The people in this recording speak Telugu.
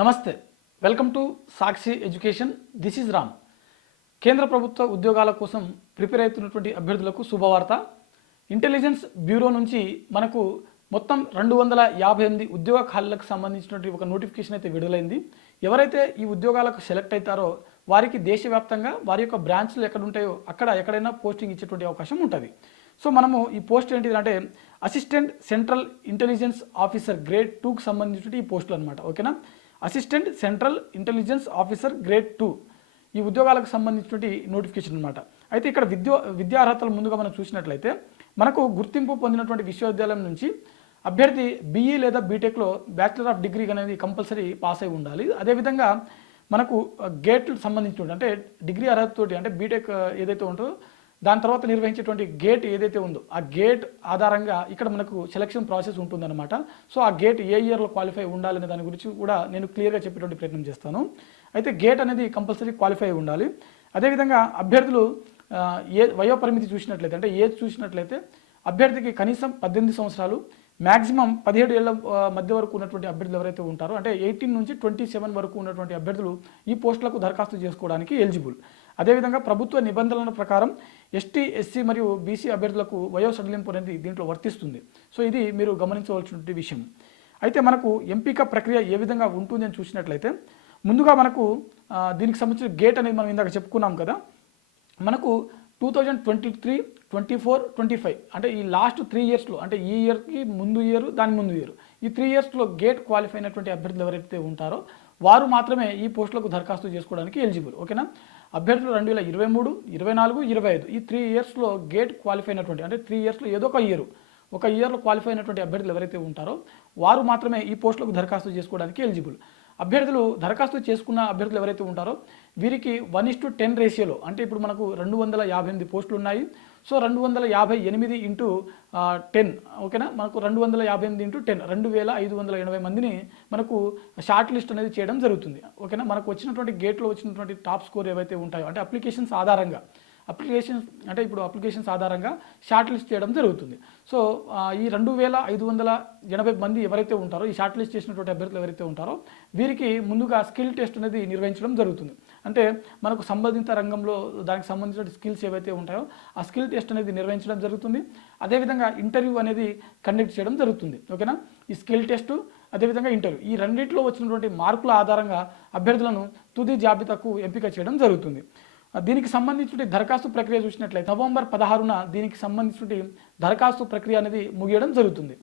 నమస్తే, welcome to Sakshi education. This is Ram. కేంద్ర ప్రభుత్వ ఉద్యోగాల కోసం ప్రిపేర్ అవుతున్నటువంటి అభ్యర్థులకు శుభవార్త. ఇంటెలిజెన్స్ బ్యూరో నుంచి మనకు మొత్తం 258 ఉద్యోగ ఖాళీలకు సంబంధించినటువంటి ఒక నోటిఫికేషన్ అయితే విడుదలైంది. ఎవరైతే ఈ ఉద్యోగాలకు సెలెక్ట్ అవుతారో వారికి దేశవ్యాప్తంగా వారి యొక్క బ్రాంచ్లు ఎక్కడ ఉంటాయో అక్కడ ఎక్కడైనా పోస్టింగ్ ఇచ్చేటువంటి అవకాశం ఉంటుంది. సో మనము ఈ పోస్ట్ ఏంటిదంటే assistant central intelligence officer grade 2కి సంబంధించిన ఈ పోస్టులు అనమాట. ఓకేనా, assistant central intelligence officer grade 2 ఈ ఉద్యోగాలకు సంబంధించినటువంటి నోటిఫికేషన్ అనమాట. అయితే ఇక్కడ విద్యా అర్హతలు ముందుగా మనం చూసినట్లయితే మనకు గుర్తింపు పొందినటువంటి విశ్వవిద్యాలయం నుంచి అభ్యర్థి బీఈ లేదా బీటెక్లో బ్యాచిలర్ ఆఫ్ డిగ్రీ అనేది కంపల్సరీ పాస్ అయి ఉండాలి. అదేవిధంగా మనకు గేట్ సంబంధించి అంటే డిగ్రీ అర్హతతోటి అంటే బీటెక్ ఏదైతే ఉంటుందో దాని తర్వాత నిర్వహించేటువంటి గేట్ ఏదైతే ఉందో ఆ గేట్ ఆధారంగా ఇక్కడ మనకు సెలక్షన్ ప్రాసెస్ ఉంటుందన్నమాట. సో ఆ గేట్ ఏ ఇయర్లో క్వాలిఫై ఉండాలనే దాని గురించి కూడా నేను క్లియర్గా చెప్పేటువంటి ప్రయత్నం చేస్తాను. అయితే గేట్ అనేది కంపల్సరీ క్వాలిఫై ఉండాలి. అదేవిధంగా అభ్యర్థులు వయోపరిమితి చూసినట్లయితే అంటే ఏజ్ చూసినట్లయితే అభ్యర్థికి కనీసం 18 సంవత్సరాలు, మ్యాక్సిమం 17 ఏళ్ల మధ్య వరకు ఉన్నటువంటి అభ్యర్థులు ఎవరైతే ఉంటారో అంటే 18 నుంచి 27 వరకు ఉన్నటువంటి అభ్యర్థులు ఈ పోస్టులకు దరఖాస్తు చేసుకోవడానికి ఎలిజిబుల్. అదేవిధంగా ప్రభుత్వ నిబంధనల ప్రకారం ఎస్టీ, ఎస్సీ మరియు బీసీ అభ్యర్థులకు వయో సడలింపు అనేది దీంట్లో వర్తిస్తుంది. సో ఇది మీరు గమనించవలసినటువంటి విషయం. అయితే మనకు ఎంపిక ప్రక్రియ ఏ విధంగా ఉంటుంది అని చూసినట్లయితే ముందుగా మనకు దీనికి సంబంధించిన గేట్ అనేది మనం ఇందాక చెప్పుకున్నాం కదా. మనకు 2023, 24, 25 అంటే ఈ లాస్ట్ 3 ఇయర్స్లో అంటే ఈ ఇయర్కి ముందు ఇయర్ దాని ముందు ఇయర్ ఈ 3 ఇయర్స్లో గేట్ క్వాలిఫై అయినటువంటి అభ్యర్థులు ఎవరైతే ఉంటారో వారు మాత్రమే ఈ పోస్టులకు దరఖాస్తు చేసుకోవడానికి ఎలిజిబుల్. ఓకేనా, అభ్యర్థులు 2023, 24, 25 ఈ 3 ఇయర్స్లో గేట్ క్వాలిఫై అయినటువంటి అంటే 3 ఇయర్స్లో ఏదో ఒక ఇయర్లో క్వాలిఫై అయినటువంటి అభ్యర్థులు ఎవరైతే ఉంటారో వారు మాత్రమే ఈ పోస్టులకు దరఖాస్తు చేసుకోవడానికి ఎలిజిబుల్. అభ్యర్థులు దరఖాస్తు చేసుకున్న అభ్యర్థులు ఎవరైతే ఉంటారో వీరికి 1:10 రేషియోలో అంటే ఇప్పుడు మనకు 258 పోస్టులు ఉన్నాయి. సో 258 ఇంటూ 10 ఓకేనా, మనకు 258 ఇంటూ 10 2580 మందిని మనకు షార్ట్ లిస్ట్ అనేది చేయడం జరుగుతుంది. ఓకేనా, మనకు వచ్చినటువంటి గేట్లో వచ్చినటువంటి టాప్ స్కోర్ ఏవైతే ఉంటాయో అంటే అప్లికేషన్స్ ఆధారంగా షార్ట్ లిస్ట్ చేయడం జరుగుతుంది. సో ఈ 2580 మంది ఎవరైతే ఉంటారో ఈ షార్ట్ లిస్ట్ చేసినటువంటి అభ్యర్థులు ఎవరైతే ఉంటారో వీరికి ముందుగా స్కిల్ టెస్ట్ అనేది నిర్వహించడం జరుగుతుంది. అంటే మనకు సంబంధిత రంగంలో దానికి సంబంధించిన స్కిల్స్ ఏవైతే ఉంటాయో ఆ స్కిల్ టెస్ట్ అనేది నిర్వహించడం జరుగుతుంది. అదేవిధంగా ఇంటర్వ్యూ అనేది కండక్ట్ చేయడం జరుగుతుంది. ఓకేనా, ఈ స్కిల్ టెస్ట్ అదేవిధంగా ఇంటర్వ్యూ ఈ రెండింటిలో వచ్చినటువంటి మార్కుల ఆధారంగా అభ్యర్థులను తుది జాబితాకు ఎంపిక చేయడం జరుగుతుంది. దీనికి సంబంధించిన దరఖాస్తు ప్రక్రియ చూసినట్లయితే నవంబర్ 16న దీనికి సంబంధించిన దరఖాస్తు ప్రక్రియ అనేది ముగియడం జరుగుతుంది.